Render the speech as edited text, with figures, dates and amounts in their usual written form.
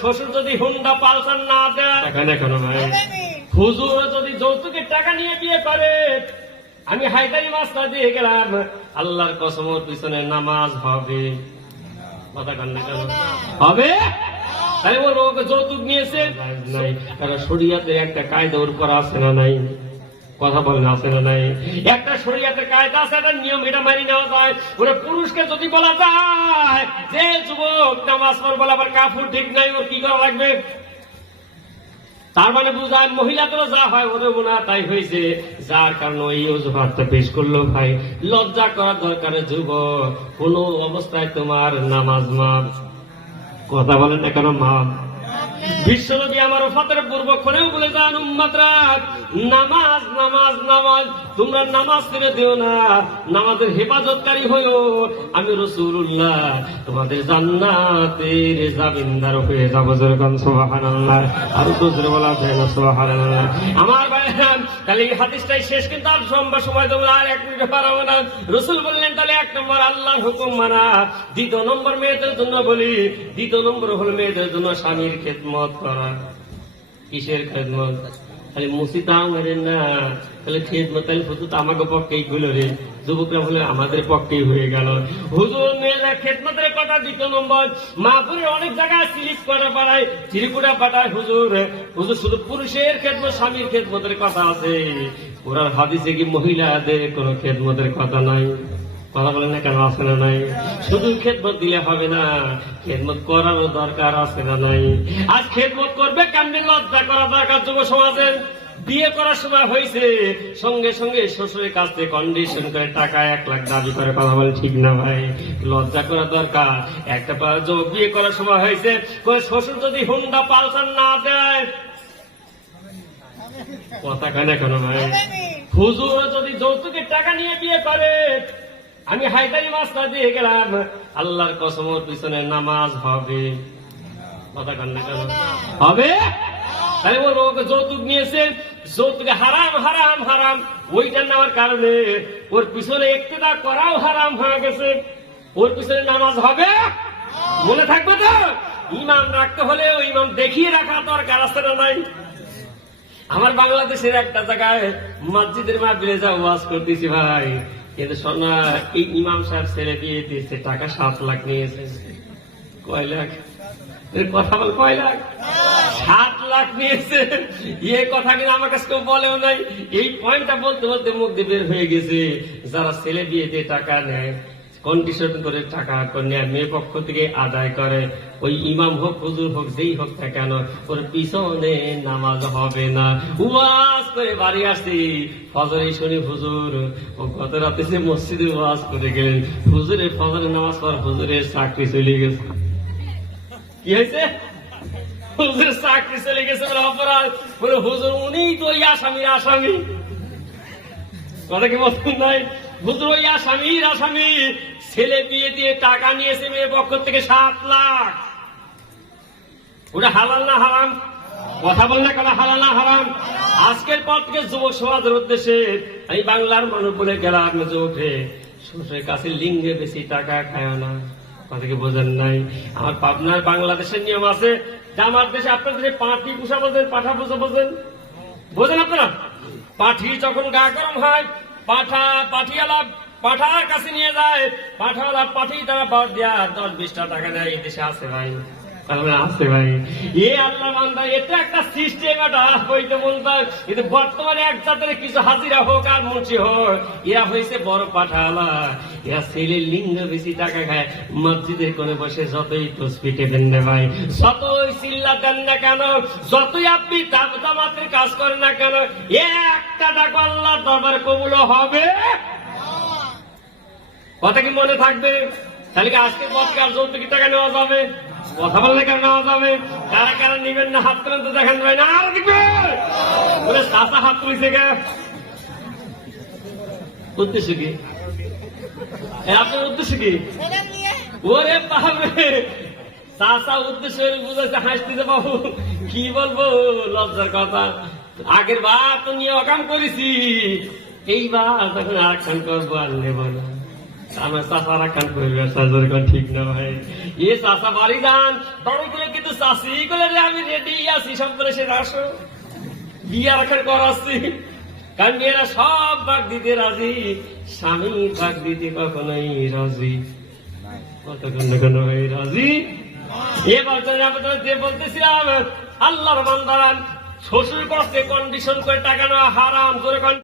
শ্বশুর যদি Honda Pulsar না দেয় কেন ভাই, হুজুর যদি যৌতুকের টাকা নিয়ে বিয়ে করে, আমি হায়দারি মাস্তা দিয়ে গেলাম, আল্লাহর কসম ওর পিছনে নামাজ হবে। কথা কান্না কেন হবে? তাই বলবো ওকে যৌতুক নিয়েছে নাই, কারণ শরীয়তের একটা কায়দা ওর উপর আছে না নাই? কথা বলেন আছে না নাই? একটা শরীয়তের কায়দা আছে, একটা নিয়ম, এটা মানি নেওয়া যায়। ওরা পুরুষকে যদি বলা যায় যে যুবক নামাজ পড়বো, আবার কাপড় ঠিক নাই, ওর কি করা লাগবে? তার মানে বুঝায় মহিলাদেরও যা হয় ওদের মনে হয় তাই হয়েছে, যার কারণে ওই অজুহাতটা পেশ করলো। ভাই লজ্জা করার দরকার যুবক, কোন অবস্থায় তোমার নামাজ মাপ। কথা বলেন না কেন মাপ? বিশ্বনবী আমার ওফাতের পূর্বক্ষণেও বলে যান, উম্মতরা নামাজ নামাজ নামাজ, তোমরা নামাজ ছেড়ে দিও না, নামাজের হেফাজতকারী হইও, আমি রাসূলুল্লাহ তোমাদের জান্নাতের জামিনদার হয়ে যাব। যেরকম সুবহানাল্লাহ, আর জোরে বলা যায় না সুবহানাল্লাহ। আমার ভাই তাহলে এই হাদিসটাই শেষ, কিন্তু আর সময় তোমরা আর 1 মিনিট পারাবো না। রাসূল বললেন তাহলে 1 নম্বর আল্লাহর হুকুম মানা, 2 নম্বর মেয়েদের জন্য বলি, 2 নম্বর হলো মেয়েদের জন্য স্বামীর খেদমত করা। কিসের খেদমত? খালি মুসিদাও মেরেন না, তাহলে খেদমত তাহলে শুধু তো আমাকে পক্ষেই হইল রে, যুবকরা বলে আমাদের পক্ষেই হয়ে গেল। হুজুর মেয়েরা খেদমতের কথা 2 নম্বর। মাহফিলের অনেক জায়গায় স্লিপ করা পাঠায়, চিরকুটা পাঠায় হুজুর, হুজুর শুধু পুরুষের খেদমত স্বামীর খেদমতের কথা আছে, ওরা হাদিসে কি মহিলাদের কোন খেদমতের কথা নাই? কথা বলেন না কেন আছে না নাই? শুধু খেদমত দিলে হবে না, খেদমত করারও দরকার আছে না নাই? আজ খেদমত করবে কেমনি লজ্জা করা দরকার যুব সমাজের। বিয়ে করার সময় হয়েছে, সঙ্গে সঙ্গে শ্বশুরের কাছ থেকে কন্ডিশন করে টাকা 1 লাখ দাবি করে। কথা বলে ঠিক না ভাই? লজ্জা করা দরকার। একটা বিয়ে করার সময় হয়েছে, শ্বশুর যদি হুন্ডা পালসার না দেয়, কথা কানে কেন ভাই? হুজুর যদি যৌতুকের টাকা নিয়ে বিয়ে করে, আমি হায়দারি মাস্তা দিয়ে গেলাম, আল্লাহর কসম ওর পিছনে নামাজ হবে। কথা কান্না কেন হবে? তাই বলবো ওকে যৌতুক নিয়েছে, যৌতুকে হারাম হারাম হারাম, ওইটা নেওয়ার কারণে ওর পিছনে ইক্তেদা করাও হারাম হয়ে গেছে। ওর পিছনে নামাজ হবে, মনে থাকবে তো? ইমাম রাখতে হলে ওই ইমাম দেখিয়ে রাখা দরকার আছে না নাই? আমার বাংলাদেশের একটা জায়গায় মসজিদের মাহফিলে যা ওয়াজ করতেছি ভাই, কিন্তু শোনা এই ইমাম সাহেব ছেড়ে বিয়ে দিয়েছে, টাকা 7 লাখ নিয়েছে। কয় লাখ? কথা বল, কয় লাখ? 7 লাখ নিয়েছে। এ কথা কিন্তু আমার কাছে কেউ বলেও নাই। এই পয়েন্টটা বলতে বলতে মুখ দিয়ে বের হয়ে গেছে। যারা ছেলে বিয়ে দিয়ে টাকা নেয়, কন্ডিশন করে টাকা নেয়, মেয়ে পক্ষ থেকে আদায় করে, ওই ইমাম হোক হুজুর হোক যেই হোক না কেন, ওর পিছনে নামাজ হবে না। ওয়াজ করে বাড়ি আসছি, ফজরে শুনি হুজুর ও গত রাতে যে মসজিদে ওয়াজ করে গেলেন, হুজুরের ফজরে নামাজ পর হুজুরের চাকরি চলে গেছে। কি হয়েছে? হুজুরের চাকরি চলে গেছে বলে অপরাধ, বলে হুজুর উনিই তো ওই আসামির আসামি। কথা কি বলতেন নাই? হুজুর ওই আসামির আসামি, ছেলে বিয়ে দিয়ে টাকা নিয়েছে মেয়ে পক্ষ থেকে 7 লাখ। ওটা হালাল না হারাম? কথা বল না কেন হালাল না হারাম? আজকের পর থেকে যুবক সমাজের উদ্দেশ্যে আমি বাংলার মানুষ বলে গেলাম, যুবকে শ্বশুরের কাছে লিঙ্গে বেশি টাকা খায় না। কথা কি বোঝেন নাই? আমার পাবনার বাংলাদেশের নিয়ম আছে, যে আমার দেশে আপনার দেশে পাঠি পুষা বোঝেন, পাঠা পুষা বোঝেন, বোঝেন আপনারা? পাঠি যখন গা গরম হয়, পাঠিয়ালা পাঠার কাছে নিয়ে যায়, পাঠাওয়ালা পাঠি তারা বাদ দেয়া 10-20 টাকা নেয়। এই দেশে আছে ভাই, আছে ভাই। এ আল্লাহ বান্দা, এটা একটা সিস্টেম, এটা হইতে বলতে। কিন্তু বর্তমানে এক জাতের কিছু হাজিরা হোক আর মুন্সি হোক, এরা হয়েছে বড় পাঠাওয়ালা। এরা ছেলের লিঙ্গ বেশি টাকা খায়। মসজিদের কোণে বসে যতই তসবিকে দেন না ভাই, যতই চিল্লা দেন না কেন, যতই আপনি জামাতের কাজ করেন না কেন, একটা টাকা আল্লাহ দরবারে কবুল হবে। কথা কি মনে থাকবে? তাহলে কি আজকে পথকার যৌতুকি টাকা নেওয়া যাবে? কথা বললে কেন নেওয়া যাবে? কারা কারা নিবেন না হাত তুলেন তো দেখেন ভাই। না আর দেখবে বলে চাষা হাত তুলেছে গে, উদ্দেশ্য কি? আপনার উদ্দেশ্য কি? ওরে বাবা, চাষা উদ্দেশ্য বুঝেছে, হাসতেছে বাবু। কি বলবো, লজ্জার কথা। আগের বার তো নিয়ে অকাম করেছি, এইবার তখন আর খান করবো আর নেব না। আমার চাষারা কান করবে ঠিক না ভাই, এ চাষা বাড়ি যান বাড়ি গুলো কিন্তু চাষি গুলো আমি রেডি আছি সব করে সে আসো বিয়ার এখন করাচ্ছি, কারণ মেয়েরা সব ভাগ দিতে রাজি, স্বামী ভাগ দিতে কখনোই রাজি, কতক্ষণ কেন ভাই রাজি। এবার যে বলতেছিলাম আল্লাহর বান্দারা শ্বশুর করতে কন্ডিশন করে টাকা নেওয়া হারাম করে